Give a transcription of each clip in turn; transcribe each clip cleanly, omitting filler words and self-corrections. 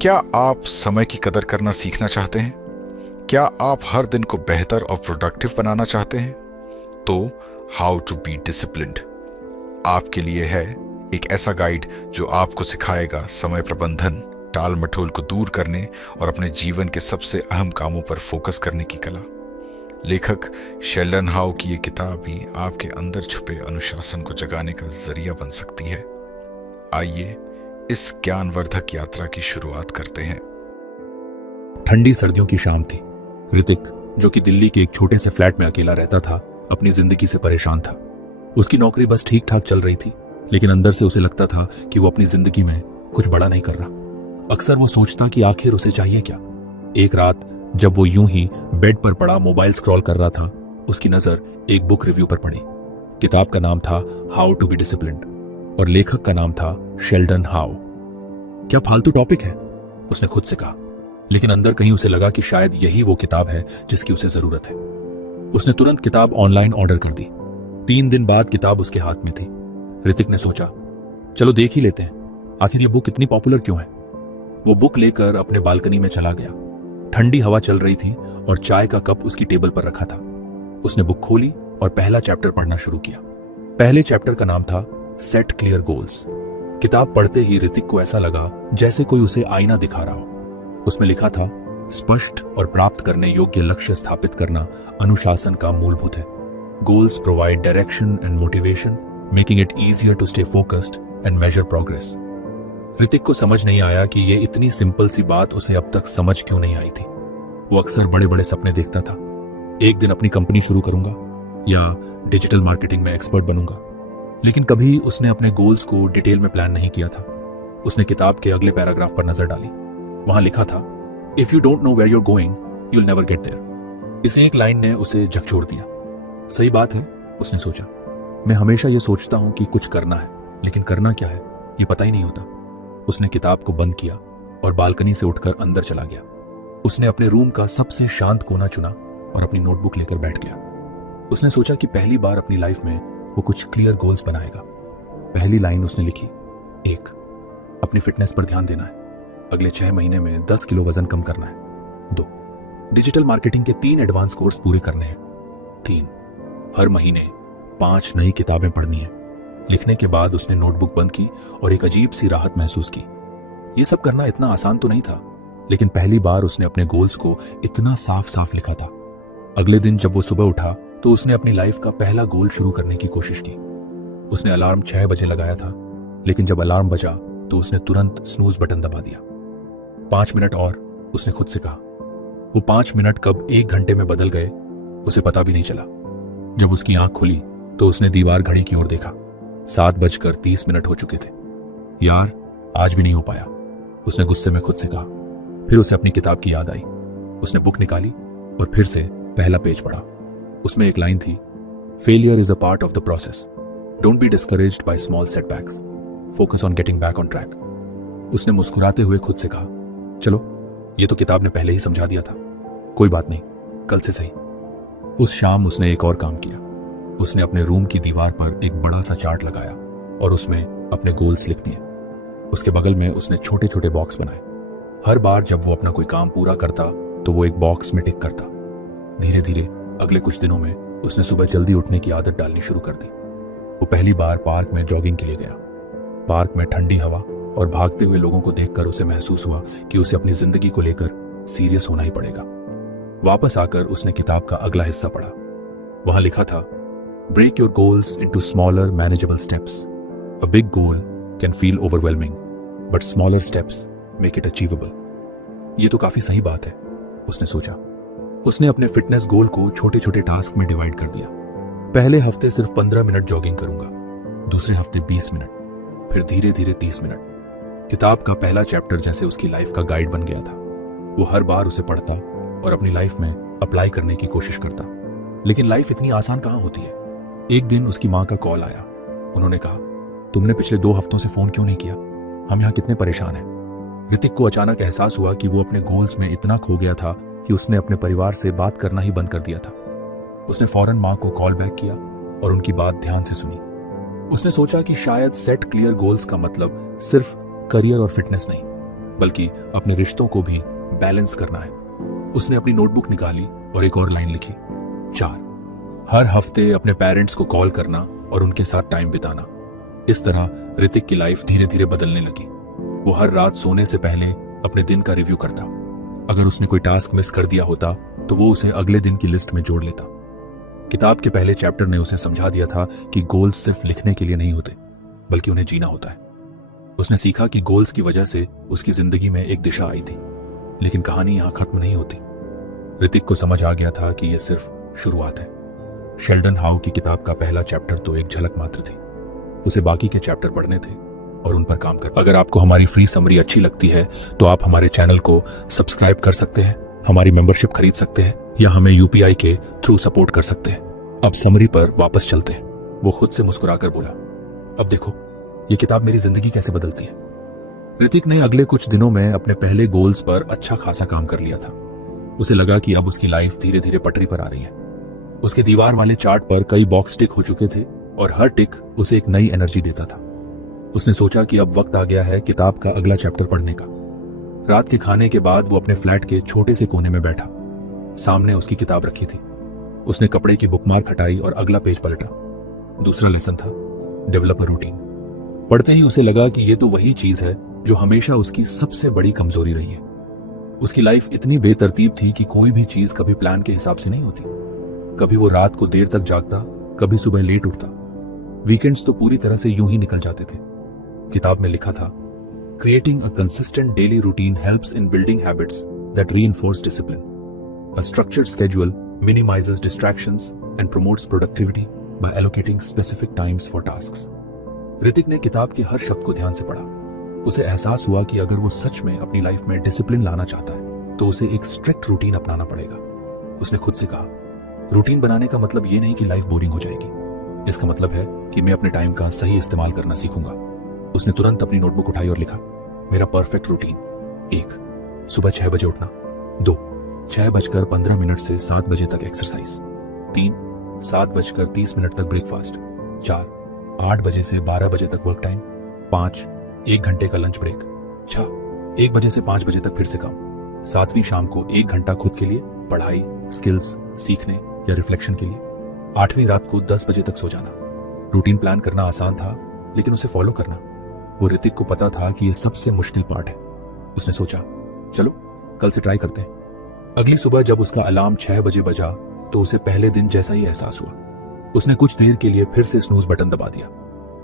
क्या आप समय की कदर करना सीखना चाहते हैं? क्या आप हर दिन को बेहतर और प्रोडक्टिव बनाना चाहते हैं? तो हाउ टू बी डिसिप्लिन्ड आपके लिए है एक ऐसा गाइड जो आपको सिखाएगा समय प्रबंधन, टाल मटोल को दूर करने और अपने जीवन के सबसे अहम कामों पर फोकस करने की कला। लेखक शेल्डन हाउ की ये किताब ही आपके अंदर छुपे अनुशासन को जगाने का जरिया बन सकती है। आइए इस ज्ञानवर्धक यात्रा की शुरुआत करते हैं। ठंडी सर्दियों की शाम थी। ऋतिक, जो कि दिल्ली के एक छोटे से फ्लैट में अकेला रहता था, अपनी जिंदगी से परेशान था। उसकी नौकरी बस ठीक ठाक चल रही थी, लेकिन अंदर से उसे लगता था कि वो अपनी जिंदगी में कुछ बड़ा नहीं कर रहा। अक्सर वो सोचता कि आखिर उसे चाहिए क्या। एक रात जब वो यूं ही बेड पर पड़ा मोबाइल स्क्रॉल कर रहा था, उसकी नजर एक बुक रिव्यू पर पड़ी। किताब का नाम था हाउ टू बी डिसिप्लिन्ड और लेखक का नाम था शेल्डन हाउ। क्या फालतू टॉपिक है, उसने खुद से कहा, लेकिन अंदर कहीं उसे लगा कि शायद यही वो किताब है जिसकी उसे जरूरत है। उसने तुरंत किताब ऑनलाइन ऑर्डर कर दी। 3 दिन बाद किताब उसके हाथ में थी। ऋतिक ने सोचा, चलो देख ही लेते हैं, आखिर ये बुक इतनी पॉपुलर क्यों है। वो बुक लेकर अपने बालकनी में चला गया। ठंडी हवा चल रही थी और चाय का कप उसकी टेबल पर रखा था। उसने बुक खोली और पहला चैप्टर पढ़ना शुरू किया। पहले चैप्टर का नाम था सेट क्लियर गोल्स। किताब पढ़ते ही ऋतिक को ऐसा लगा जैसे कोई उसे आईना दिखा रहा हो। उसमें लिखा था, स्पष्ट और प्राप्त करने योग्य लक्ष्य स्थापित करना अनुशासन का मूलभूत है। Goals provide direction and motivation, making it easier to stay focused and measure progress. Hrithik को समझ नहीं आया कि ये इतनी सिंपल सी बात उसे अब तक समझ क्यों नहीं आई थी। वो अक्सर बड़े बड़े सपने देखता था। एक दिन अपनी कंपनी शुरू करूंगा या डिजिटल मार्केटिंग में एक्सपर्ट बनूंगा, लेकिन कभी उसने अपने गोल्स को डिटेल में प्लान नहीं किया था। उसने किताब के अगले पैराग्राफ पर नजर डाली। वहां लिखा था, if you don't know where you're going you'll never get there. इस एक लाइन ने उसे झकझोर दिया। सही बात है, उसने सोचा। मैं हमेशा यह सोचता हूं कि कुछ करना है, लेकिन करना क्या है ये पता ही नहीं होता। उसने किताब को बंद किया और बालकनी से उठकर अंदर चला गया। उसने अपने रूम का सबसे शांत कोना चुना और अपनी नोटबुक लेकर बैठ गया। उसने सोचा कि पहली बार अपनी लाइफ में वो कुछ क्लियर गोल्स बनाएगा। पहली लाइन उसने लिखी, 1, अपनी फिटनेस पर ध्यान देना है, अगले 6 महीने में 10 किलो वजन कम करना है। 2, डिजिटल मार्केटिंग के 3 एडवांस कोर्स पूरे करने हैं। 3, हर महीने 5 नई किताबें पढ़नी है। लिखने के बाद उसने नोटबुक बंद की और एक अजीब सी राहत महसूस की। ये सब करना इतना आसान तो नहीं था, लेकिन पहली बार उसने अपने गोल्स को इतना साफ साफ लिखा था। अगले दिन जब वो सुबह उठा तो उसने अपनी लाइफ का पहला गोल शुरू करने की कोशिश की। उसने अलार्म 6 बजे लगाया था, लेकिन जब अलार्म बजा तो उसने तुरंत स्नूज बटन दबा दिया। 5 मिनट और, उसने खुद से कहा। वो 5 मिनट कब 1 घंटे में बदल गए उसे पता भी नहीं चला। जब उसकी आंख खुली तो उसने दीवार घड़ी की ओर देखा। 7:30 हो चुके थे। यार, आज भी नहीं हो पाया, उसने गुस्से में खुद से कहा। फिर उसे अपनी किताब की याद आई। उसने बुक निकाली और फिर से पहला पेज पढ़ा। उसमें एक लाइन थी, failure is a part of the process, don't be discouraged by small setbacks, focus on getting back on track. उसने मुस्कुराते हुए खुद से कहा, चलो ये तो किताब ने पहले ही समझा दिया था, कोई बात नहीं, कल से सही। उस शाम उसने एक और काम किया। उसने अपने रूम की दीवार पर एक बड़ा सा चार्ट लगाया और उसमें अपने गोल्स लिख दिए। उसके बगल में उसने छोटे छोटे बॉक्स बनाए। हर बार जब वो अपना कोई काम पूरा करता तो वो एक बॉक्स में टिक करता। धीरे धीरे अगले कुछ दिनों में उसने सुबह जल्दी उठने की आदत डालनी शुरू कर दी। वो पहली बार पार्क में जॉगिंग के लिए गया। पार्क में ठंडी हवा और भागते हुए लोगों को देखकर उसे महसूस हुआ कि उसे अपनी जिंदगी को लेकर सीरियस होना ही पड़ेगा। वापस आकर उसने किताब का अगला हिस्सा पढ़ा। वहां लिखा था, break your goals into smaller manageable steps, a big goal can feel overwhelming but smaller steps make it achievable. ये तो काफी सही बात है, उसने सोचा। उसने अपने फिटनेस गोल को छोटे छोटे टास्क में डिवाइड कर दिया। पहले हफ्ते सिर्फ 15 मिनट जॉगिंग करूंगा, दूसरे हफ्ते 20 मिनट, फिर धीरे धीरे 30 मिनट। किताब का पहला चैप्टर जैसे उसकी लाइफ का गाइड बन गया था। वो हर बार उसे पढ़ता और अपनी लाइफ में अप्लाई करने की कोशिश करता। लेकिन लाइफ इतनी आसान कहाँ होती है। एक दिन उसकी माँ का कॉल आया। उन्होंने कहा, तुमने पिछले 2 हफ्तों से फोन क्यों नहीं किया, हम यहाँ कितने परेशान हैं। ऋतिक को अचानक एहसास हुआ कि वो अपने गोल्स में इतना खो गया था कि उसने अपने परिवार से बात करना ही बंद कर दिया था। उसने फौरन माँ को कॉल बैक किया और उनकी बात ध्यान से सुनी। उसने सोचा कि शायद सेट क्लियर गोल्स का मतलब सिर्फ करियर और फिटनेस नहीं, बल्कि अपने रिश्तों को भी बैलेंस करना है। उसने अपनी नोटबुक निकाली और एक और लाइन लिखी, 4, हर हफ्ते अपने पेरेंट्स को कॉल करना और उनके साथ टाइम बिताना। इस तरह ऋतिक की लाइफ धीरे धीरे बदलने लगी। वो हर रात सोने से पहले अपने दिन का रिव्यू करता। अगर उसने कोई टास्क मिस कर दिया होता तो वो उसे अगले दिन की लिस्ट में जोड़ लेता। किताब के पहले चैप्टर ने उसे समझा दिया था कि गोल्स सिर्फ लिखने के लिए नहीं होते, बल्कि उन्हें जीना होता है। उसने सीखा कि गोल्स की वजह से उसकी जिंदगी में एक दिशा आई थी, लेकिन कहानी यहां खत्म नहीं होती। ऋतिक को समझ आ गया था कि यह सिर्फ शुरुआत है। शेल्डन हाउ की किताब का पहला चैप्टर तो एक झलक मात्र थी। उसे बाकी के चैप्टर पढ़ने थे और उन पर काम कर। अगर आपको हमारी फ्री समरी अच्छी लगती है तो आप हमारे चैनल को सब्सक्राइब कर सकते हैं, हमारी मेंबरशिप खरीद सकते हैं या हमें यूपीआई के थ्रू सपोर्ट कर सकते हैं। अब समरी पर वापस चलते हैं। वो खुद से मुस्कुराकर बोला, अब देखो ये किताब मेरी जिंदगी कैसे बदलती है। ऋतिक ने अगले कुछ दिनों में अपने पहले गोल्स पर अच्छा खासा काम कर लिया था। उसे लगा कि अब उसकी लाइफ धीरे धीरे पटरी पर आ रही है। उसके दीवार वाले चार्ट पर कई बॉक्स टिक हो चुके थे और हर टिक उसे एक नई एनर्जी देता था। उसने सोचा कि अब वक्त आ गया है किताब का अगला चैप्टर पढ़ने का। रात के खाने के बाद वो अपने फ्लैट के छोटे से कोने में बैठा। सामने उसकी किताब रखी थी। उसने कपड़े की बुकमार्क हटाई और अगला पेज पलटा। दूसरा लेसन था, डेवलप अ रूटीन। पढ़ते ही उसे लगा कि ये तो वही चीज है जो हमेशा उसकी सबसे बड़ी कमजोरी रही है। उसकी लाइफ इतनी बेतरतीब थी कि कोई भी चीज कभी प्लान के हिसाब से नहीं होती। कभी वो रात को देर तक जागता, कभी सुबह लेट उठता। वीकेंड्स तो पूरी तरह से यूं ही निकल जाते थे। किताब में लिखा था, creating a consistent daily routine helps in building habits that reinforce discipline. A structured schedule minimizes distractions and promotes productivity by allocating specific times for tasks. Hrithik ने किताब के हर शब्द को ध्यान से पढ़ा। उसे एहसास हुआ कि अगर वो सच में अपनी लाइफ में डिसिप्लिन लाना चाहता है तो उसे एक स्ट्रिक्ट रूटीन अपनाना पड़ेगा। उसने खुद से कहा, रूटीन बनाने का मतलब ये नहीं कि लाइफ बोरिंग हो जाएगी। इसका मतलब है कि मैं अपने टाइम का सही इस्तेमाल करना सीखूंगा। उसने तुरंत अपनी नोटबुक उठाई और लिखा, मेरा परफेक्ट रूटीन। 1, सुबह 6 बजे उठना। 2, 6:15 से 7 बजे तक एक्सरसाइज। 3, 7:30 तक ब्रेकफास्ट। 4, 8 बजे से 12 बजे तक वर्क टाइम। 5, 1 घंटे का लंच ब्रेक। 6, 1 बजे से 5 बजे तक फिर से काम। 7वीं शाम को 1 घंटा खुद के लिए, पढ़ाई, स्किल्स सीखने या रिफ्लेक्शन के लिए। 8वीं रात को 10 बजे तक सो जाना। रूटीन प्लान करना आसान था, लेकिन उसे फॉलो करना, वो ऋतिक को पता था कि यह सबसे मुश्किल पार्ट है। उसने सोचा, चलो कल से ट्राई करते हैं। अगली सुबह जब उसका अलार्म 6 बजे बजा तो उसे पहले दिन जैसा ही एहसास हुआ। उसने कुछ देर के लिए फिर से स्नूज बटन दबा दिया,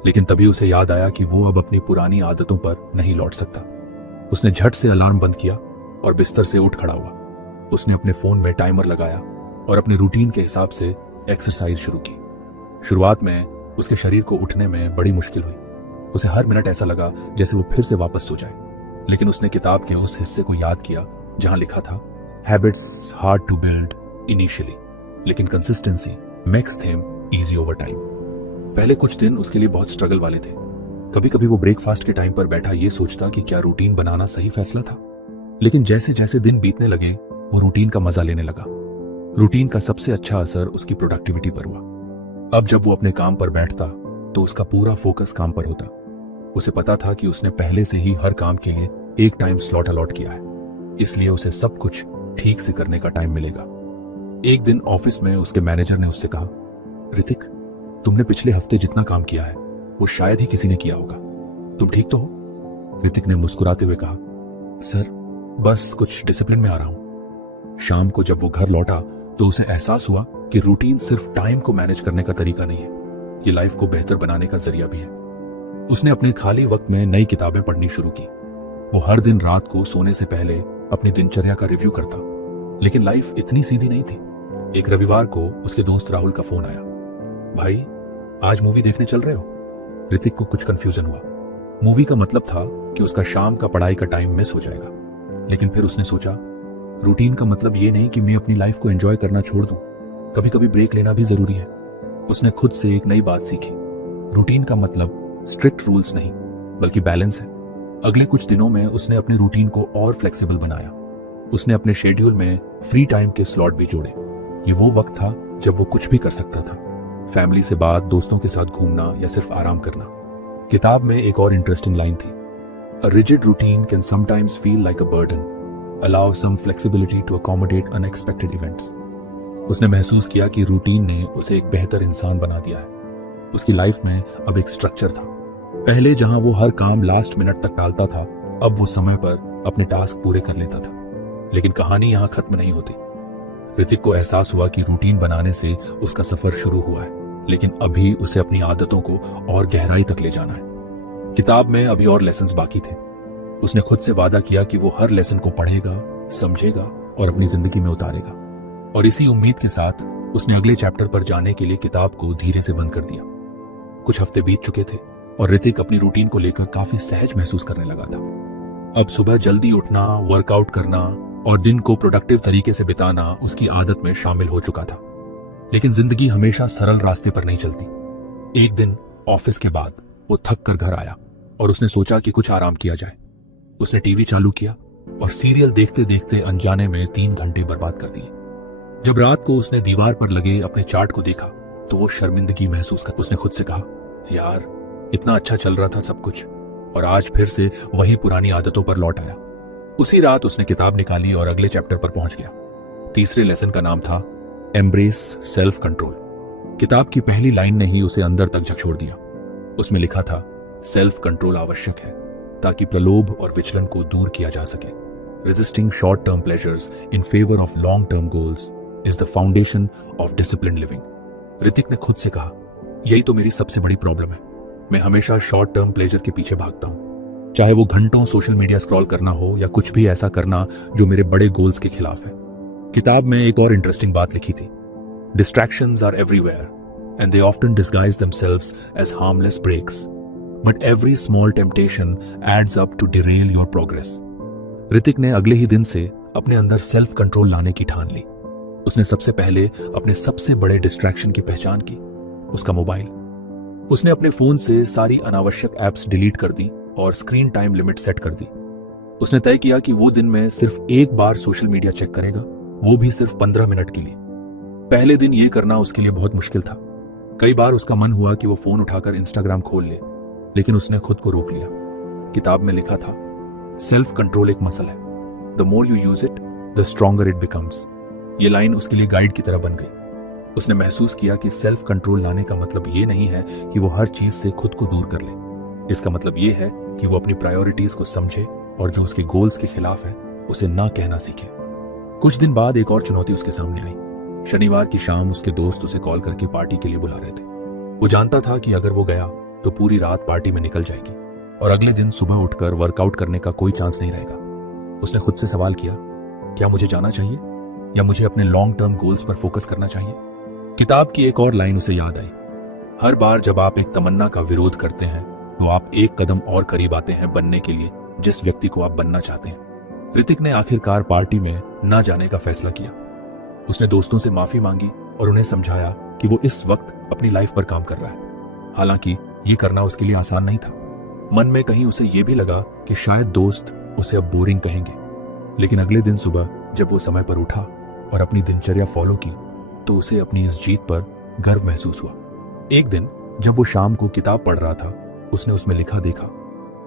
लेकिन तभी उसे याद आया कि वो अब अपनी पुरानी आदतों पर नहीं लौट सकता। उसने झट से अलार्म बंद किया और बिस्तर से उठ खड़ा हुआ। उसने अपने फोन में टाइमर लगाया और अपने रूटीन के हिसाब से एक्सरसाइज शुरू की। शुरुआत में उसके शरीर को उठने में बड़ी मुश्किल हुई। उसे हर मिनट ऐसा लगा जैसे वो फिर से वापस सो जाए। लेकिन उसने किताब के उस हिस्से को याद किया जहां लिखा था, habits hard to build initially, लेकिन consistency makes them easy over time. पहले कुछ दिन उसके लिए बहुत स्ट्रगल वाले थे। कभी कभी वो ब्रेकफास्ट के टाइम पर बैठा ये सोचता कि क्या रूटीन बनाना सही फैसला था। लेकिन जैसे जैसे दिन बीतने लगे वो रूटीन का मजा लेने लगा। रूटीन का सबसे अच्छा असर उसकी प्रोडक्टिविटी पर हुआ। अब जब वो अपने काम पर बैठता तो उसका पूरा फोकस काम पर होता। उसे पता था कि उसने पहले से ही हर काम के लिए एक टाइम स्लॉट अलॉट किया है, इसलिए उसे सब कुछ ठीक से करने का टाइम मिलेगा। एक दिन ऑफिस में उसके मैनेजर ने उससे कहा, ऋतिक, तुमने पिछले हफ्ते जितना काम किया है वो शायद ही किसी ने किया होगा। तुम ठीक तो हो? ऋतिक ने मुस्कुराते हुए कहा, सर बस कुछ डिसिप्लिन में आ रहा हूं। शाम को जब वो घर लौटा तो उसे एहसास हुआ कि रूटीन सिर्फ टाइम को मैनेज करने का तरीका नहीं है, ये लाइफ को बेहतर बनाने का जरिया भी है। उसने अपने खाली वक्त में नई किताबें पढ़नी शुरू की। वो हर दिन रात को सोने से पहले अपनी दिनचर्या का रिव्यू करता। लेकिन लाइफ इतनी सीधी नहीं थी। एक रविवार को उसके दोस्त राहुल का फोन आया, भाई आज मूवी देखने चल रहे हो? ऋतिक को कुछ कंफ्यूजन हुआ। मूवी का मतलब था कि उसका शाम का पढ़ाई का टाइम मिस हो जाएगा। लेकिन फिर उसने सोचा, रूटीन का मतलब ये नहीं कि मैं अपनी लाइफ को एंजॉय करना छोड़ दूं, कभी कभी ब्रेक लेना भी जरूरी है। उसने खुद से एक नई बात सीखी, रूटीन का मतलब स्ट्रिक्ट रूल्स नहीं बल्कि बैलेंस है। अगले कुछ दिनों में उसने अपने रूटीन को और फ्लेक्सिबल बनाया। उसने अपने शेड्यूल में फ्री टाइम के स्लॉट भी जोड़े। ये वो वक्त था जब वो कुछ भी कर सकता था, फैमिली से बात, दोस्तों के साथ घूमना या सिर्फ आराम करना। किताब में एक और इंटरेस्टिंग लाइन थी, A rigid routine can sometimes feel like a burden. Allow some flexibility to accommodate unexpected events. उसने महसूस किया कि रूटीन ने उसे एक बेहतर इंसान बना दिया है। उसकी लाइफ में अब एक स्ट्रक्चर था। पहले जहां वो हर काम लास्ट मिनट तक टालता था, अब वो समय पर अपने टास्क पूरे कर लेता था। लेकिन कहानी यहां खत्म नहीं होती। ऋतिक को एहसास हुआ कि रूटीन बनाने से उसका सफर शुरू हुआ है, लेकिन अभी उसे अपनी आदतों को और गहराई तक ले जाना है। किताब में अभी और लेसन्स बाकी थे। उसने खुद से वादा किया कि वो हर लेसन को पढ़ेगा, समझेगा और अपनी जिंदगी में उतारेगा। और इसी उम्मीद के साथ उसने अगले चैप्टर पर जाने के लिए किताब को धीरे से बंद कर दिया। कुछ हफ्ते बीत चुके थे और ऋतिक अपनी रूटीन को लेकर काफी सहज महसूस करने लगा था। अब सुबह जल्दी उठना, वर्कआउट करना और दिन को प्रोडक्टिव तरीके से बिताना उसकी आदत में शामिल हो चुका था। लेकिन जिंदगी हमेशा सरल रास्ते पर नहीं चलती। एक दिन ऑफिस के बाद वो थक कर घर आया और उसने सोचा कि कुछ आराम किया जाए। उसने टीवी चालू किया और सीरियल देखते देखते अनजाने में 3 घंटे बर्बाद कर दिए। जब रात को उसने दीवार पर लगे अपने चार्ट को देखा तो वो शर्मिंदगी महसूस कर उसने खुद से कहा, यार इतना अच्छा चल रहा था सब कुछ, और आज फिर से वही पुरानी आदतों पर लौट आया। उसी रात उसने किताब निकाली और अगले चैप्टर पर पहुंच गया। तीसरे लेसन का नाम था एम्ब्रेस सेल्फ कंट्रोल। किताब की पहली लाइन ने ही उसे अंदर तक झकझोर दिया। उसमें लिखा था, सेल्फ कंट्रोल आवश्यक है ताकि प्रलोभ और विचलन को दूर किया जा सके। Resisting short term pleasures in favour of long term goals is the foundation of discipline living. Hrithik ने खुद से कहा, यही तो मेरी सबसे बड़ी प्रॉब्लम है। मैं हमेशा शॉर्ट टर्म प्लेजर के पीछे भागता हूं, चाहे वो घंटों सोशल मीडिया स्क्रॉल करना हो या कुछ भी ऐसा करना जो मेरे बड़े गोल्स के खिलाफ है। किताब में एक और इंटरेस्टिंग बात लिखी थी, distractions are everywhere and they often disguise themselves as harmless breaks, but every small temptation adds up to derail your progress. Hrithik ने अगले ही दिन से अपने अंदर सेल्फ कंट्रोल लाने की ठान ली। उसने सबसे पहले अपने सबसे बड़े डिस्ट्रैक्शन की पहचान की, उसका मोबाइल। उसने अपने फोन से सारी अनावश्यक एप्स डिलीट कर दी और स्क्रीन टाइम लिमिट सेट कर दी। उसने तय किया कि वो दिन में सिर्फ एक बार सोशल मीडिया चेक करेगा, वो भी सिर्फ 15 मिनट के लिए। पहले दिन ये करना उसके लिए बहुत मुश्किल था। कई बार उसका मन हुआ कि वो फोन उठाकर इंस्टाग्राम खोल ले, लेकिन उसने खुद को रोक लिया। किताब में लिखा था, सेल्फ कंट्रोल एक मसल है, the more you use it the stronger it becomes. ये लाइन उसके लिए गाइड की तरह बन गई। उसने महसूस किया कि सेल्फ कंट्रोल लाने का मतलब ये नहीं है कि वो हर चीज से खुद को दूर कर ले। इसका मतलब ये है कि वो अपनी प्रायोरिटीज को समझे और जो उसके गोल्स के खिलाफ है उसे ना कहना सीखे। कुछ दिन बाद एक और चुनौती उसके सामने आई। शनिवार की शाम उसके दोस्त उसे कॉल करके पार्टी के लिए बुला रहे थे। वो जानता था कि अगर वो गया तो पूरी रात पार्टी में निकल जाएगी और अगले दिन सुबह उठकर वर्कआउट करने का कोई चांस नहीं रहेगा। उसने खुद से सवाल किया, क्या मुझे जाना चाहिए या मुझे अपने लॉन्ग टर्म गोल्स पर फोकस करना चाहिए? किताब की एक और लाइन उसे याद आई, हर बार जब आप एक तमन्ना का विरोध करते हैं तो आप एक कदम और करीब आते हैं बनने के लिए जिस व्यक्ति को आप बनना चाहते हैं। ऋतिक ने आखिरकार पार्टी में ना जाने का फैसला किया। उसने दोस्तों से माफी मांगी और उन्हें समझाया कि वो इस वक्त अपनी लाइफ पर काम कर रहा है। हालांकि ये करना उसके लिए आसान नहीं था। मन में कहीं उसे ये भी लगा कि शायद दोस्त उसे अब बोरिंग कहेंगे। लेकिन अगले दिन सुबह जब वो समय पर उठा और अपनी दिनचर्या फॉलो की तो उसे अपनी इस जीत पर गर्व महसूस हुआ। एक दिन जब वो शाम को किताब पढ़ रहा था, उसने उसमें लिखा देखा,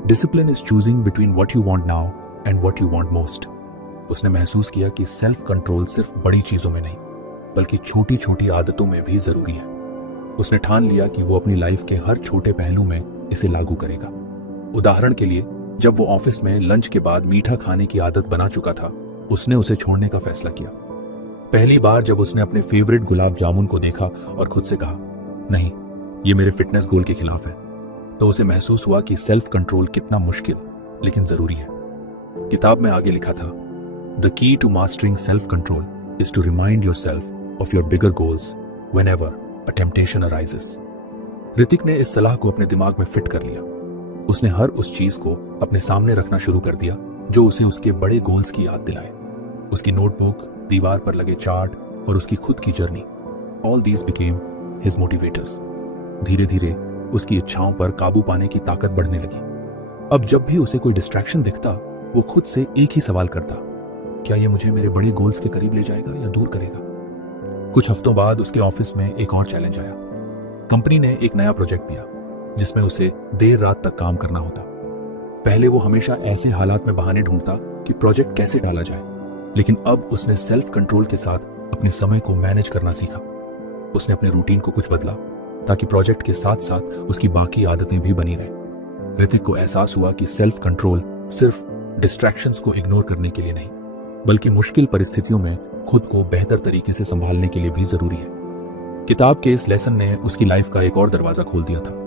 discipline is choosing between what you want now and what you want most. उसने महसूस किया कि सेल्फ कंट्रोल सिर्फ बड़ी चीजों में नहीं बल्कि छोटी छोटी आदतों में भी जरूरी है। उसने ठान लिया कि वो अपनी लाइफ के हर छोटे पहलू में इसे लागू करेगा। उदाहरण के लिए, जब वो ऑफिस में लंच के बाद मीठा खाने की आदत बना चुका था, उसने उसे छोड़ने का फैसला किया। पहली बार जब उसने अपने फेवरेट गुलाब जामुन को देखा और खुद से कहा, नहीं, ये मेरे फिटनेस गोल के खिलाफ है, तो उसे महसूस हुआ कि सेल्फ कंट्रोल कितना मुश्किल लेकिन जरूरी है। किताब में आगे लिखा था, the key to mastering self control is to remind yourself of your bigger goals whenever a temptation arises. Hrithik ने इस सलाह को अपने दिमाग में फिट कर लिया। उसने हर उस चीज को अपने सामने रखना शुरू कर दिया जो उसे उसके बड़े गोल्स की याद दिलाए। उसकी नोटबुक, दीवार पर लगे चार्ट और उसकी खुद की journey, all these became his motivators. धीरे धीरे उसकी इच्छाओं पर काबू पाने की ताकत बढ़ने लगी। अब जब भी उसे कोई डिस्ट्रैक्शन दिखता, वो खुद से एक ही सवाल करता, क्या ये मुझे मेरे बड़े गोल्स के करीब ले जाएगा या दूर करेगा? कुछ हफ्तों बाद उसके ऑफिस में एक और चैलेंज आया। कंपनी ने एक नया प्रोजेक्ट दिया जिसमें उसे देर रात तक काम करना होता। पहले वो हमेशा ऐसे हालात में बहाने ढूंढता कि प्रोजेक्ट कैसे टाला जाए, लेकिन अब उसने सेल्फ कंट्रोल के साथ अपने समय को मैनेज करना सीखा। उसने अपने रूटीन को कुछ बदला ताकि प्रोजेक्ट के साथ साथ उसकी बाकी आदतें भी बनी रहें। ऋतिक को एहसास हुआ कि सेल्फ कंट्रोल सिर्फ डिस्ट्रैक्शंस को इग्नोर करने के लिए नहीं, बल्कि मुश्किल परिस्थितियों में खुद को बेहतर तरीके से संभालने के लिए भी जरूरी है। किताब के इस लेसन ने उसकी लाइफ का एक और दरवाजा खोल दिया था।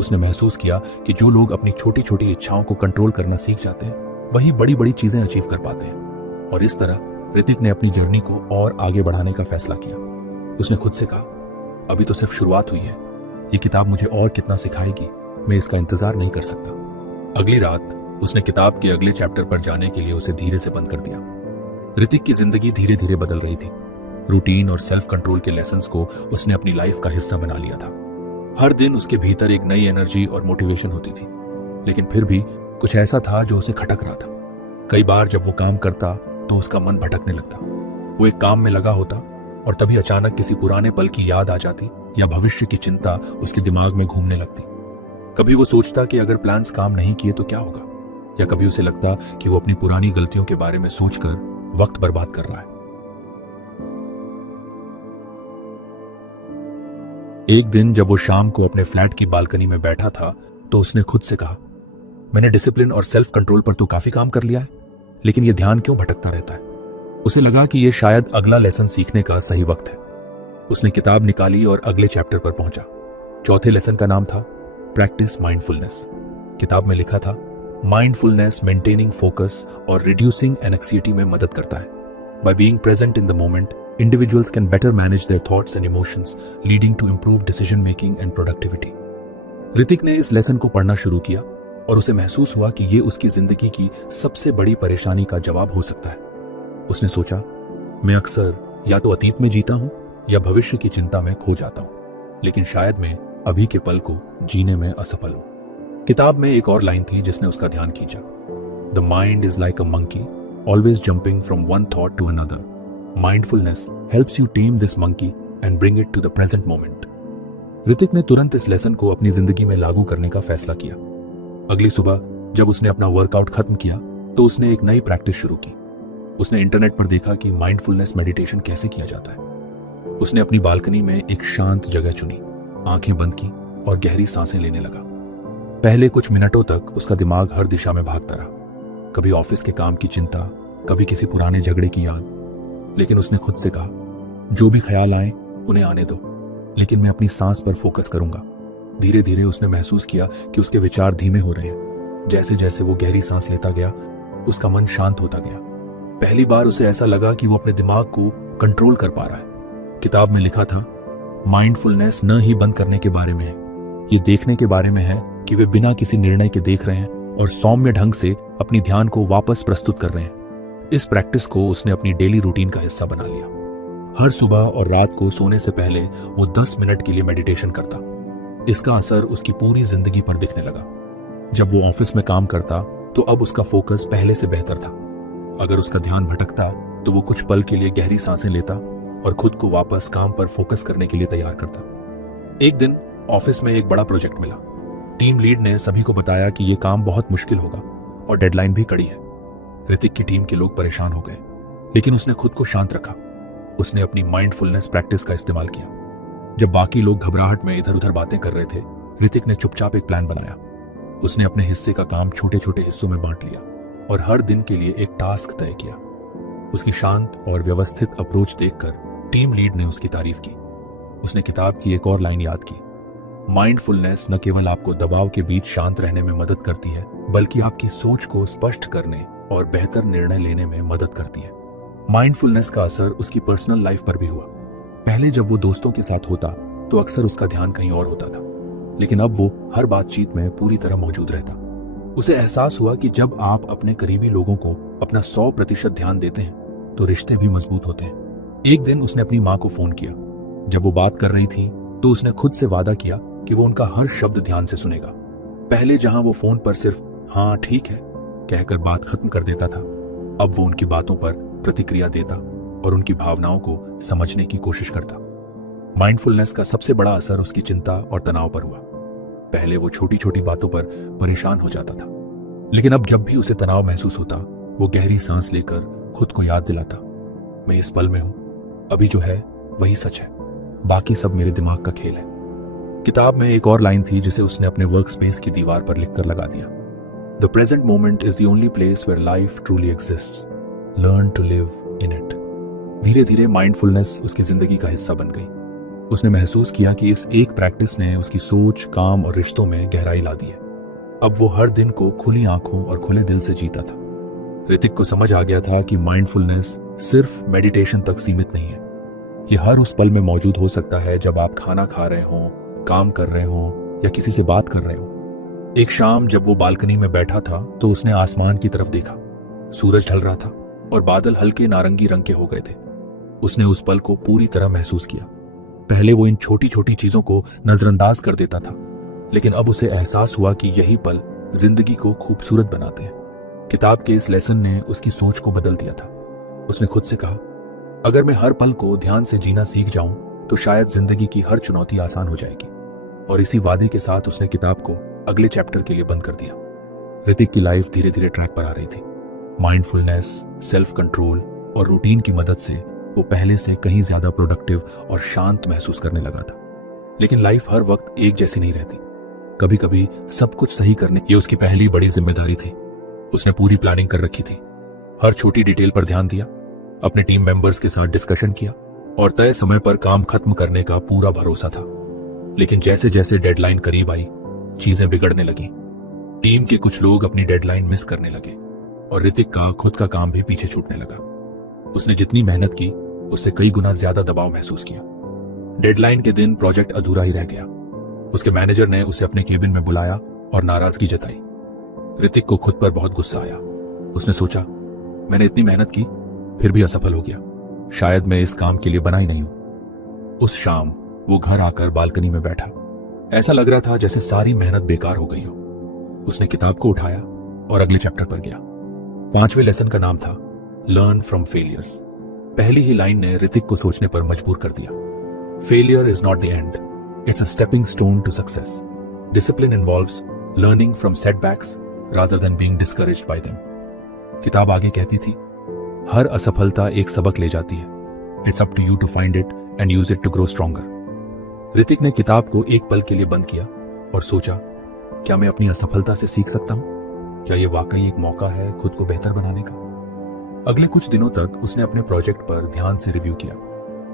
उसने महसूस किया कि जो लोग अपनी छोटी छोटी इच्छाओं को कंट्रोल करना सीख जाते हैं वही बड़ी बड़ी चीजें अचीव कर पाते हैं। और इस तरह ऋतिक ने अपनी जर्नी को और आगे बढ़ाने का फैसला किया। उसने खुद से कहा, अभी तो सिर्फ शुरुआत हुई है, ये किताब मुझे और कितना सिखाएगी, मैं इसका इंतजार नहीं कर सकता। अगली रात उसने किताब के अगले चैप्टर पर जाने के लिए उसे धीरे से बंद कर दिया। ऋतिक की जिंदगी धीरे धीरे बदल रही थी। रूटीन और सेल्फ कंट्रोल के लेसन्स को उसने अपनी लाइफ का हिस्सा बना लिया था। हर दिन उसके भीतर एक नई एनर्जी और मोटिवेशन होती थी, लेकिन फिर भी कुछ ऐसा था जो उसे खटक रहा था। कई बार जब वो काम करता तो उसका मन भटकने लगता। वो एक काम में लगा होता और तभी अचानक किसी पुराने पल की याद आ जाती या भविष्य की चिंता उसके दिमाग में घूमने लगती। कभी वो सोचता कि अगर प्लान्स काम नहीं किए तो क्या होगा, या कभी उसे लगता कि वो अपनी पुरानी गलतियों के बारे में सोचकर वक्त बर्बाद कर रहा है। एक दिन जब वो शाम को अपने फ्लैट की बालकनी में बैठा था तो उसने खुद से कहा, मैंने डिसिप्लिन और सेल्फ कंट्रोल पर तो काफी काम कर लिया है, लेकिन ये ध्यान क्यों भटकता रहता है। उसे लगा कि ये शायद अगला लेसन सीखने का सही वक्त है। उसने किताब निकाली और अगले चैप्टर पर पहुंचा। चौथे लेसन का नाम था प्रैक्टिस माइंडफुलनेस। किताब में लिखा था, माइंडफुलनेस मेंटेनिंग फोकस और रिड्यूसिंग एंग्जायटी में मदद करता है। By being present in the moment, individuals can better manage their thoughts and emotions, leading to improved decision making and productivity. Hrithik ने इस लेसन को पढ़ना शुरू किया और उसे महसूस हुआ कि ये उसकी जिंदगी की सबसे बड़ी परेशानी का जवाब हो सकता है। उसने सोचा, मैं अक्सर या तो अतीत में जीता हूं या भविष्य की चिंता में खो जाता हूं, लेकिन शायद मैं अभी के पल को जीने में असफल हूं। किताब में एक और लाइन थी जिसने उसका ध्यान खींचा, the mind is like a monkey always jumping from one thought to another. Mindfulness helps you tame this monkey and bring it to the present moment. Hrithik ने तुरंत इस लेसन को अपनी जिंदगी में लागू करने का फैसला किया। अगली सुबह जब उसने अपना वर्कआउट खत्म किया तो उसने एक नई प्रैक्टिस शुरू की। उसने इंटरनेट पर देखा कि माइंडफुलनेस मेडिटेशन कैसे किया जाता है। उसने अपनी बालकनी में एक शांत जगह चुनी, आंखें बंद की और गहरी सांसें लेने लगा। पहले कुछ मिनटों तक उसका दिमाग हर दिशा में भागता रहा, कभी ऑफिस के काम की चिंता, कभी किसी पुराने झगड़े की याद। लेकिन उसने खुद से कहा, जो भी ख्याल आए उन्हें आने दो, लेकिन मैं अपनी सांस पर फोकस करूंगा। धीरे धीरे उसने महसूस किया कि उसके विचार धीमे हो रहे हैं। जैसे जैसे वो गहरी सांस लेता गया, उसका मन शांत होता गया। पहली बार उसे ऐसा लगा कि वो अपने दिमाग को कंट्रोल कर पा रहा है। किताब में लिखा था, माइंडफुलनेस न ही बंद करने के बारे में है, ये देखने के बारे में है कि वे बिना किसी निर्णय के देख रहे हैं और सौम्य ढंग से अपनी ध्यान को वापस प्रस्तुत कर रहे हैं। इस प्रैक्टिस को उसने अपनी डेली रूटीन का हिस्सा बना लिया। हर सुबह और रात को सोने से पहले वो 10 मिनट के लिए मेडिटेशन करता। इसका असर उसकी पूरी जिंदगी पर दिखने लगा। जब वो ऑफिस में काम करता तो अब उसका फोकस पहले से बेहतर था। अगर उसका ध्यान भटकता तो वो कुछ पल के लिए गहरी सांसें लेता और खुद को वापस काम पर फोकस करने के लिए तैयार करता। एक दिन ऑफिस में एक बड़ा प्रोजेक्ट मिला। टीम लीड ने सभी को बताया कि ये काम बहुत मुश्किल होगा और डेडलाइन भी कड़ी है। ऋतिक की टीम के लोग परेशान हो गए, लेकिन उसने खुद को शांत रखा। उसने अपनी माइंडफुलनेस प्रैक्टिस का इस्तेमाल किया। जब बाकी लोग घबराहट में इधर उधर बातें कर रहे थे, ऋतिक ने चुपचाप एक प्लान बनाया। उसने अपने हिस्से का काम छोटे छोटे हिस्सों में बांट लिया और हर दिन के लिए एक टास्क तय किया। उसकी शांत और व्यवस्थित अप्रोच देखकर टीम लीड ने उसकी तारीफ की। उसने किताब की एक और लाइन याद की, माइंडफुलनेस न केवल आपको दबाव के बीच शांत रहने में मदद करती है, बल्कि आपकी सोच को स्पष्ट करने और बेहतर निर्णय लेने में मदद करती है। माइंडफुलनेस का असर उसकी पर्सनल लाइफ पर भी हुआ। पहले जब वो दोस्तों के साथ होता तो अक्सर उसका ध्यान कहीं और होता था, लेकिन अब वो हर बातचीत में पूरी तरह मौजूद रहता। उसे एहसास हुआ कि जब आप अपने करीबी लोगों को अपना 100% ध्यान देते हैं तो रिश्ते भी मजबूत होते हैं। एक दिन उसने अपनी माँ को फोन किया। जब वो बात कर रही थी तो उसने खुद से वादा किया कि वो उनका हर शब्द ध्यान से सुनेगा। पहले जहां वो फोन पर सिर्फ हाँ ठीक है कहकर बात खत्म कर देता था, अब वो उनकी बातों पर प्रतिक्रिया देता और उनकी भावनाओं को समझने की कोशिश करता। माइंडफुलनेस का सबसे बड़ा असर उसकी चिंता और तनाव पर हुआ। पहले वो छोटी छोटी बातों पर परेशान हो जाता था, लेकिन अब जब भी उसे तनाव महसूस होता, वो गहरी सांस लेकर खुद को याद दिलाता, मैं इस पल में हूं, अभी जो है वही सच है, बाकी सब मेरे दिमाग का खेल है। किताब में एक और लाइन थी जिसे उसने अपने वर्क स्पेस की दीवार पर लिखकर लगा दिया, the present moment is the only place where life truly exists, learn to live in it. धीरे धीरे माइंडफुलनेस उसकी जिंदगी का हिस्सा बन गई। उसने महसूस किया कि इस एक प्रैक्टिस ने उसकी सोच, काम और रिश्तों में गहराई ला दी है। अब वो हर दिन को खुली आंखों और खुले दिल से जीता था। ऋतिक को समझ आ गया था कि माइंडफुलनेस सिर्फ मेडिटेशन तक सीमित नहीं है। ये हर उस पल में मौजूद हो सकता है जब आप खाना खा रहे हो, काम कर रहे हो या किसी से बात कर रहे हो। एक शाम जब वो बालकनी में बैठा था तो उसने आसमान की तरफ देखा। सूरज ढल रहा था और बादल हल्के नारंगी रंग के हो गए थे। उसने उस पल को पूरी तरह महसूस किया। पहले वो इन छोटी छोटी चीजों को नजरअंदाज कर देता था, लेकिन अब उसे एहसास हुआ कि यही पल जिंदगी को खूबसूरत बनाते हैं। किताब के इस लेसन ने उसकी सोच को बदल दिया था। उसने खुद से कहा, अगर मैं हर पल को ध्यान से जीना सीख जाऊं तो शायद जिंदगी की हर चुनौती आसान हो जाएगी। और इसी वादे के साथ उसने किताब को अगले चैप्टर के लिए बंद कर दिया। ऋतिक की लाइफ धीरे धीरे ट्रैक पर आ रही थी। माइंडफुलनेस, सेल्फ कंट्रोल और रूटीन की मदद से वो पहले से कहीं ज्यादा प्रोडक्टिव और शांत महसूस करने लगा था। लेकिन लाइफ हर वक्त एक जैसी नहीं रहती। कभी कभी सब कुछ सही करने ये उसकी पहली बड़ी जिम्मेदारी थी। उसने पूरी प्लानिंग कर रखी थी, हर छोटी डिटेल पर ध्यान दिया, अपने टीम मेंबर्स के साथ डिस्कशन किया और तय समय पर काम खत्म करने का पूरा भरोसा था। लेकिन जैसे जैसे डेडलाइन करीब आई, चीजें बिगड़ने लगी। टीम के कुछ लोग अपनी डेडलाइन मिस करने लगे और ऋतिक का खुद का काम भी पीछे छूटने लगा। उसने जितनी मेहनत की उससे कई गुना ज्यादा दबाव महसूस किया। डेडलाइन के दिन प्रोजेक्ट अधूरा ही रह गया। उसके मैनेजर ने उसे अपने केबिन में बुलाया और नाराजगी जताई। ऋतिक को खुद पर बहुत गुस्सा आया। उसने सोचा, मैंने इतनी मेहनत की फिर भी असफल हो गया, शायद मैं इस काम के लिए बना ही नहीं हूं। उस शाम वो घर आकर बालकनी में बैठा। ऐसा लग रहा था जैसे सारी मेहनत बेकार हो गई हो। उसने किताब को उठाया और अगले चैप्टर पर गया। 5वें लेसन का नाम था लर्न फ्रॉम फेलियर्स। पहली ही लाइन ने ऋतिक को सोचने पर मजबूर कर दिया। Failure is not the end, it's a stepping stone to success. Discipline involves learning from setbacks rather than being discouraged by them. किताब आगे कहती थी, हर असफलता एक सबक ले जाती है। It's up to you to find it and use it to grow stronger. Hrithik ने किताब को एक पल के लिए बंद किया और सोचा, क्या मैं अपनी असफलता से सीख सकता हूं? क्या यह वाकई एक मौका है खुद को बेहतर बनाने का? अगले कुछ दिनों तक उसने अपने प्रोजेक्ट पर ध्यान से रिव्यू किया।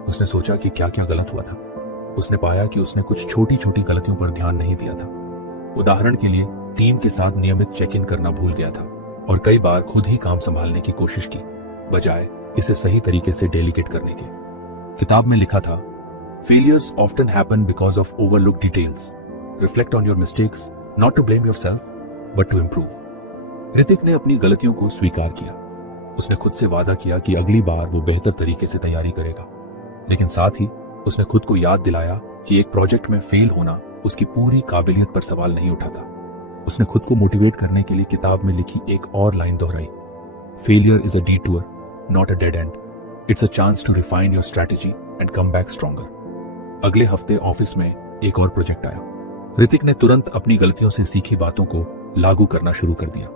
उसने सोचा कि क्या क्या गलत हुआ था। उसने पाया कि उसने कुछ छोटी छोटी गलतियों पर ध्यान नहीं दिया था। उदाहरण के लिए टीम के साथ नियमित चेक इन करना भूल गया था और कई बार खुद ही काम संभालने की कोशिश की, बजाय इसे सही तरीके से डेलीगेट करने के। किताब में लिखा था, failures often happen because of overlook details. Reflect on your mistakes, not to blame yourself but to improve. Hrithik ने अपनी गलतियों को स्वीकार किया। उसने खुद से वादा किया कि अगली बार वो बेहतर तरीके से तैयारी करेगा। लेकिन साथ ही उसने खुद को याद दिलाया कि एक प्रोजेक्ट में फेल होना उसकी पूरी काबिलियत पर सवाल नहीं उठाता। उसने खुद को मोटिवेट करने के लिए किताब में लिखी एक और लाइन दोहराई, failure is a detour not a dead end, it's a chance to refine your strategy and come back stronger. अगले हफ्ते ऑफिस में एक और प्रोजेक्ट आया। ऋतिक ने तुरंत अपनी गलतियों से सीखी बातों को लागू करना शुरू कर दिया।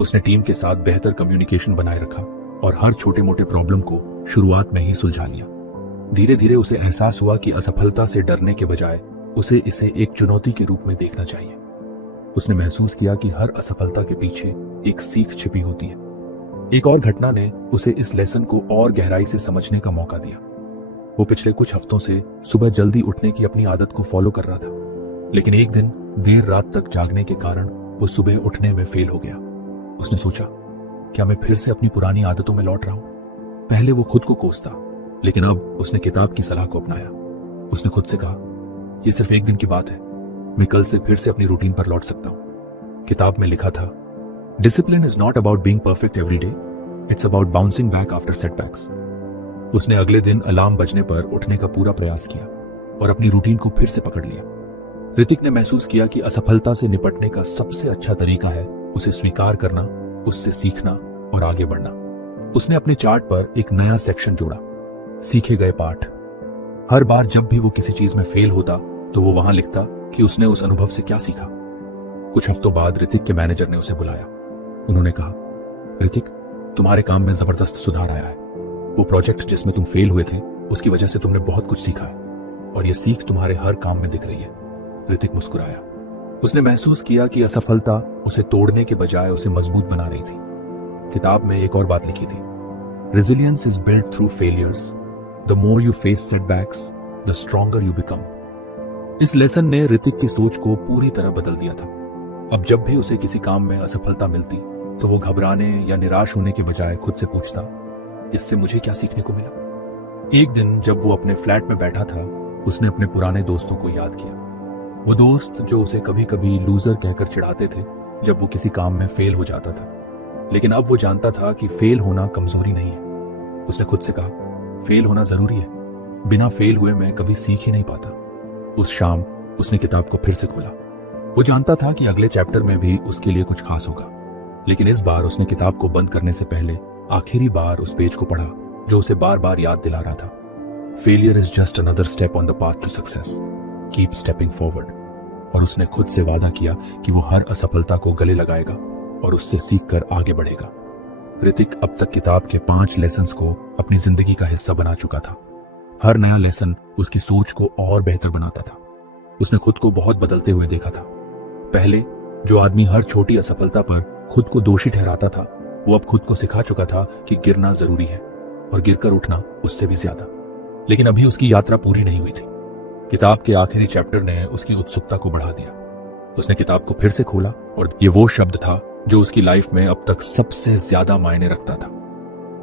उसने टीम के साथ बेहतर कम्युनिकेशन बनाए रखा और हर छोटे मोटे प्रॉब्लम को शुरुआत में ही सुलझा लिया। धीरे धीरे उसे एहसास हुआ कि असफलता से डरने के बजाय उसे इसे एक चुनौती के रूप में देखना चाहिए। उसने महसूस किया कि हर असफलता के पीछे एक सीख छिपी होती है। एक और घटना ने उसे इस लेसन को और गहराई से समझने का मौका दिया। वो पिछले कुछ हफ्तों से सुबह जल्दी उठने की अपनी आदत को फॉलो कर रहा था, लेकिन एक दिन देर रात तक जागने के कारण वो सुबह उठने में फेल हो गया। उसने सोचा, क्या मैं फिर से अपनी पुरानी आदतों में लौट रहा हूं? पहले वो खुद को कोसता, लेकिन अब उसने किताब की सलाह को अपनाया। उसने खुद से कहा, यह सिर्फ एक दिन की बात है, मैं कल से फिर से अपनी रूटीन पर लौट सकता हूं। किताब में लिखा था, discipline is not about being perfect every day, it's about bouncing back after setbacks. उसने अगले दिन अलार्म बजने पर उठने का पूरा प्रयास किया और अपनी रूटीन को फिर से पकड़ लिया। ऋतिक ने महसूस किया कि असफलता से निपटने का सबसे अच्छा तरीका है उसे स्वीकार करना, उससे सीखना और आगे बढ़ना। उसने अपने चार्ट पर एक नया सेक्शन जोड़ा, सीखे गए पाठ। हर बार जब भी वो किसी चीज में फेल होता तो वो वहां लिखता कि उसने उस अनुभव से क्या सीखा। कुछ हफ्तों बाद ऋतिक के मैनेजर ने उसे बुलाया उन्होंने कहा, ऋतिक, तुम्हारे काम में जबरदस्त सुधार आया है। वो प्रोजेक्ट जिसमें तुम फेल हुए थे उसकी वजह से तुमने बहुत कुछ सीखा है और ये सीख तुम्हारे हर काम में दिख रही है। ऋतिक मुस्कुराया। उसने महसूस किया कि असफलता उसे तोड़ने के बजाय उसे मजबूत बना रही थी। किताब में एक और बात लिखी थी, resilience is built through failures, the more you face setbacks the stronger you become. इस लेसन ने ऋतिक की सोच को पूरी तरह बदल दिया था। अब जब भी उसे किसी काम में असफलता मिलती तो वो घबराने या निराश होने के बजाय खुद से पूछता, इससे मुझे क्या सीखने को मिला। एक दिन जब वो अपने फ्लैट में बैठा था, उसने अपने पुराने दोस्तों को याद किया। वो दोस्त जो उसे कभी कभी लूजर कहकर चिढ़ाते थे जब वो किसी काम में फेल हो जाता था, लेकिन अब वो जानता था कि फेल होना कमजोरी नहीं है। उसने खुद से कहा, फेल होना जरूरी है, बिना फेल हुए मैं कभी सीख ही नहीं पाता। उस शाम उसने किताब को फिर से खोला। वो जानता था कि अगले चैप्टर में भी उसके लिए कुछ खास होगा, लेकिन इस बार उसने किताब को बंद करने से पहले आखिरी बार उस पेज को पढ़ा जो उसे बार बार याद दिला रहा था, failure is just another step on the path to success, keep stepping forward. और उसने खुद से वादा किया कि वो हर असफलता को गले लगाएगा और उससे सीखकर आगे बढ़ेगा। ऋतिक अब तक किताब के 5 लेसन्स को अपनी जिंदगी का हिस्सा बना चुका था। हर नया लेसन उसकी सोच को और बेहतर बनाता था। उसने खुद को बहुत बदलते हुए देखा था। पहले जो आदमी हर छोटी असफलता पर खुद को दोषी ठहराता था, वो अब खुद को सिखा चुका था कि गिरना जरूरी है और गिरकर उठना उससे भी ज्यादा। लेकिन अभी उसकी यात्रा पूरी नहीं हुई थी। किताब के आखिरी चैप्टर ने उसकी उत्सुकता को बढ़ा दिया। उसने किताब को फिर से खोला और ये वो शब्द था जो उसकी लाइफ में अब तक सबसे ज्यादा मायने रखता था।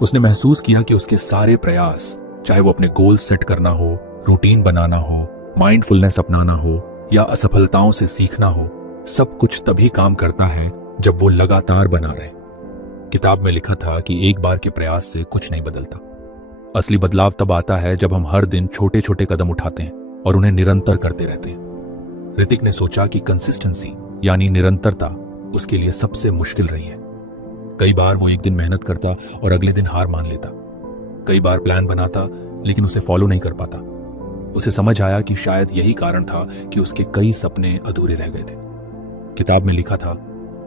उसने महसूस किया कि उसके सारे प्रयास, चाहे वो अपने गोल सेट करना हो, रूटीन बनाना हो, माइंडफुलनेस अपनाना हो या असफलताओं से सीखना हो, सब कुछ तभी काम करता है जब वो लगातार बना रहे। किताब में लिखा था कि एक बार के प्रयास से कुछ नहीं बदलता। असली बदलाव तब आता है जब हम हर दिन छोटे छोटे कदम उठाते हैं और उन्हें निरंतर करते रहते हैं। ऋतिक ने सोचा कि कंसिस्टेंसी यानी निरंतरता उसके लिए सबसे मुश्किल रही है। कई बार वो एक दिन मेहनत करता और अगले दिन हार मान लेता। कई बार प्लान बनाता लेकिन उसे फॉलो नहीं कर पाता। उसे समझ आया कि शायद यही कारण था कि उसके कई सपने अधूरे रह गए थे। किताब में लिखा था,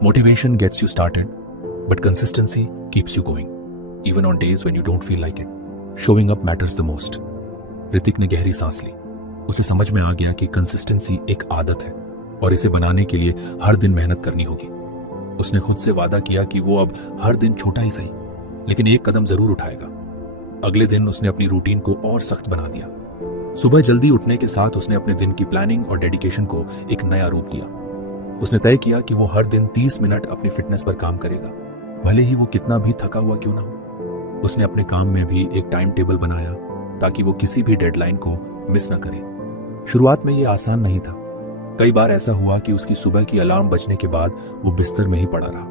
motivation gets you started but consistency keeps you going even on days when you don't feel like it. Showing up matters the most. Hrithik ने गहरी सांस ली। उसे समझ में आ गया कि कंसिस्टेंसी एक आदत है और इसे बनाने के लिए हर दिन मेहनत करनी होगी। उसने खुद से वादा किया कि वो अब हर दिन छोटा ही सही लेकिन एक कदम जरूर उठाएगा। अगले दिन उसने अपनी रूटीन को और सख्त बना दिया। सुबह जल्दी उठने के साथ उसने अपने दिन की प्लानिंग और डेडिकेशन को एक नया रूप दिया। उसने तय किया कि वो हर दिन 30 मिनट अपनी फिटनेस पर काम करेगा, भले ही वो कितना भी थका हुआ क्यों ना हो। उसने अपने काम में भी एक टाइम टेबल बनाया ताकि वो किसी भी डेडलाइन को मिस ना करे। शुरुआत में ये आसान नहीं था। कई बार ऐसा हुआ कि उसकी सुबह की अलार्म बजने के बाद वो बिस्तर में ही पड़ा रहा।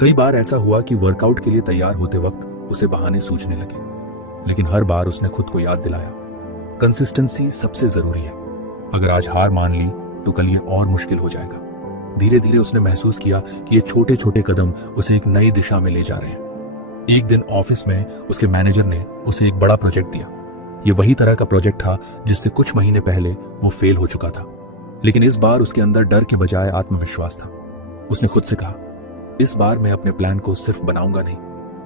कई बार ऐसा हुआ कि वर्कआउट के लिए तैयार होते वक्त उसे बहाने सूझने लगे, लेकिन हर बार उसने खुद को याद दिलाया, कंसिस्टेंसी सबसे जरूरी है। अगर आज हार मान ली तो कल ये और मुश्किल हो जाएगा। धीरे धीरे उसने महसूस किया कि ये छोटे छोटे कदम उसे एक नई दिशा में ले जा रहे हैं। एक दिन ऑफिस में उसके मैनेजर ने उसे एक बड़ा प्रोजेक्ट दिया। ये वही तरह का प्रोजेक्ट था जिससे कुछ महीने पहले वो फेल हो चुका था, लेकिन इस बार उसके अंदर डर के बजाय आत्मविश्वास था। उसने खुद से कहा, इस बार मैं अपने प्लान को सिर्फ बनाऊंगा नहीं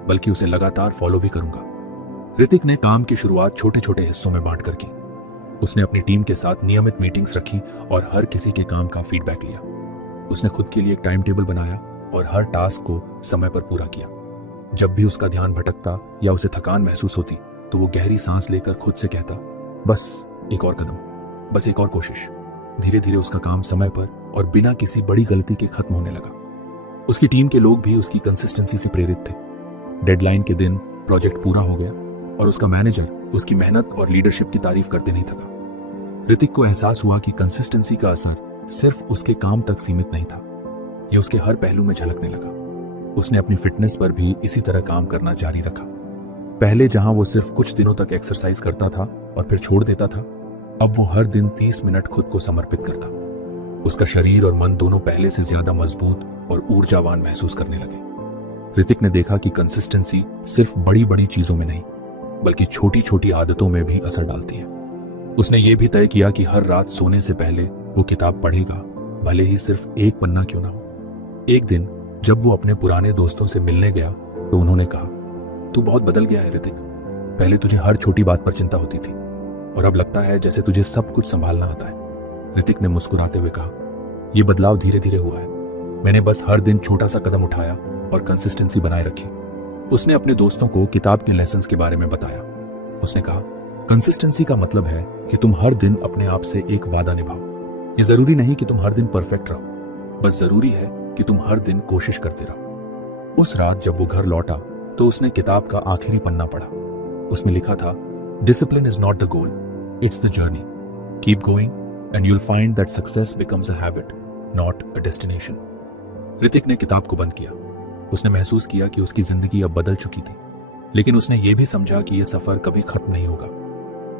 बल्कि उसे लगातार फॉलो भी करूंगा। ऋतिक ने काम की शुरुआत छोटे छोटे हिस्सों में बांटकर की। उसने अपनी टीम के साथ नियमित मीटिंग्स रखी और हर किसी के काम का फीडबैक लिया। उसने खुद के लिए एक टाइम टेबल बनाया और हर टास्क को समय पर पूरा किया। जब भी उसका ध्यान भटकता या उसे थकान महसूस होती तो वो गहरी सांस लेकर खुद से कहता, बस एक और कदम, बस एक और कोशिश। धीरे धीरे उसका काम समय पर और बिना किसी बड़ी गलती के खत्म होने लगा। उसकी टीम के लोग भी उसकी कंसिस्टेंसी से प्रेरित थे। डेडलाइन के दिन प्रोजेक्ट पूरा हो गया और उसका मैनेजर उसकी मेहनत और लीडरशिप की तारीफ करते नहीं थका। ऋतिक को एहसास हुआ कि कंसिस्टेंसी का असर सिर्फ उसके काम तक सीमित नहीं था, यह उसके हर पहलू में झलकने लगा। उसने अपनी फिटनेस पर भी इसी तरह काम करना जारी रखा। पहले जहां वो सिर्फ कुछ दिनों तक एक्सरसाइज करता था और फिर छोड़ देता था, अब वो हर दिन 30 मिनट खुद को समर्पित करता। उसका शरीर और मन दोनों पहले से ज्यादा मजबूत और ऊर्जावान महसूस करने लगे। ऋतिक ने देखा कि कंसिस्टेंसी सिर्फ बड़ी बड़ी चीजों में नहीं बल्कि छोटी छोटी आदतों में भी असर डालती है। उसने ये भी तय किया कि हर रात सोने से पहले वो किताब पढ़ेगा, भले ही सिर्फ एक पन्ना क्यों ना हो। एक दिन जब वो अपने पुराने दोस्तों से मिलने गया तो उन्होंने कहा, तू बहुत बदल गया है ऋतिक। पहले तुझे हर छोटी बात पर चिंता होती थी और अब लगता है जैसे तुझे सब कुछ संभालना आता है। ऋतिक ने मुस्कुराते हुए कहा, यह बदलाव धीरे धीरे हुआ है। मैंने बस हर दिन छोटा सा कदम उठाया और कंसिस्टेंसी बनाए रखी। उसने अपने दोस्तों को किताब के लेसन्स के बारे में बताया। उसने कहा, कंसिस्टेंसी का मतलब है कि तुम हर दिन अपने आप से एक वादा निभाओ। ये जरूरी नहीं कि तुम हर दिन परफेक्ट रहो, बस जरूरी है कि तुम हर दिन कोशिश करते रहो। उस रात जब वो घर लौटा तो उसने किताब का आखिरी पन्ना पढ़ा। उसमें लिखा था, discipline is not the goal, it's the journey. Keep going and you'll find that success becomes a habit, not a destination. Hrithik ने किताब को बंद किया। उसने महसूस किया कि उसकी जिंदगी अब बदल चुकी थी, लेकिन उसने यह भी समझा कि यह सफर कभी खत्म नहीं होगा।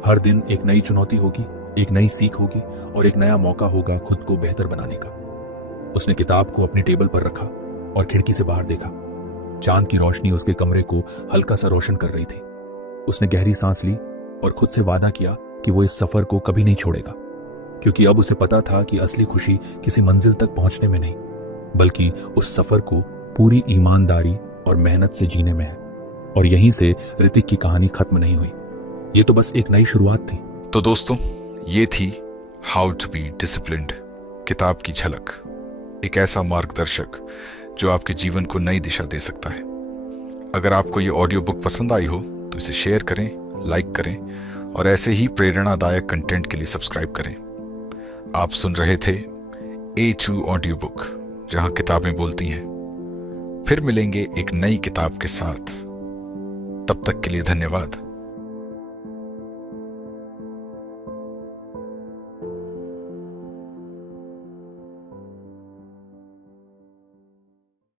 हर दिन एक नई चुनौती होगी, एक नई सीख होगी और एक नया मौका होगा खुद को बेहतर बनाने का। उसने किताब को अपनी टेबल पर रखा और खिड़की से बाहर देखा। चांद की रोशनी उसके कमरे को हल्का सा रोशन कर रही थी। उसने गहरी सांस ली और खुद से वादा किया कि वो इस सफर को कभी नहीं छोड़ेगा, क्योंकि अब उसे पता था कि असली खुशी किसी मंजिल तक पहुंचने में नहीं, बल्कि उस सफर को पूरी ईमानदारी और मेहनत से जीने में है। और यहीं से ऋतिक की कहानी खत्म नहीं हुई, ये तो बस एक नई शुरुआत थी। तो दोस्तों, ये थी हाउ टू बी डिसिप्लिन्ड किताब की झलक, एक ऐसा मार्गदर्शक जो आपके जीवन को नई दिशा दे सकता है। अगर आपको ये ऑडियो बुक पसंद आई हो तो इसे शेयर करें, लाइक करें और ऐसे ही प्रेरणादायक कंटेंट के लिए सब्सक्राइब करें। आप सुन रहे थे A2 ऑडियो बुक, जहां किताबें बोलती हैं। फिर मिलेंगे एक नई किताब के साथ। तब तक के लिए धन्यवाद।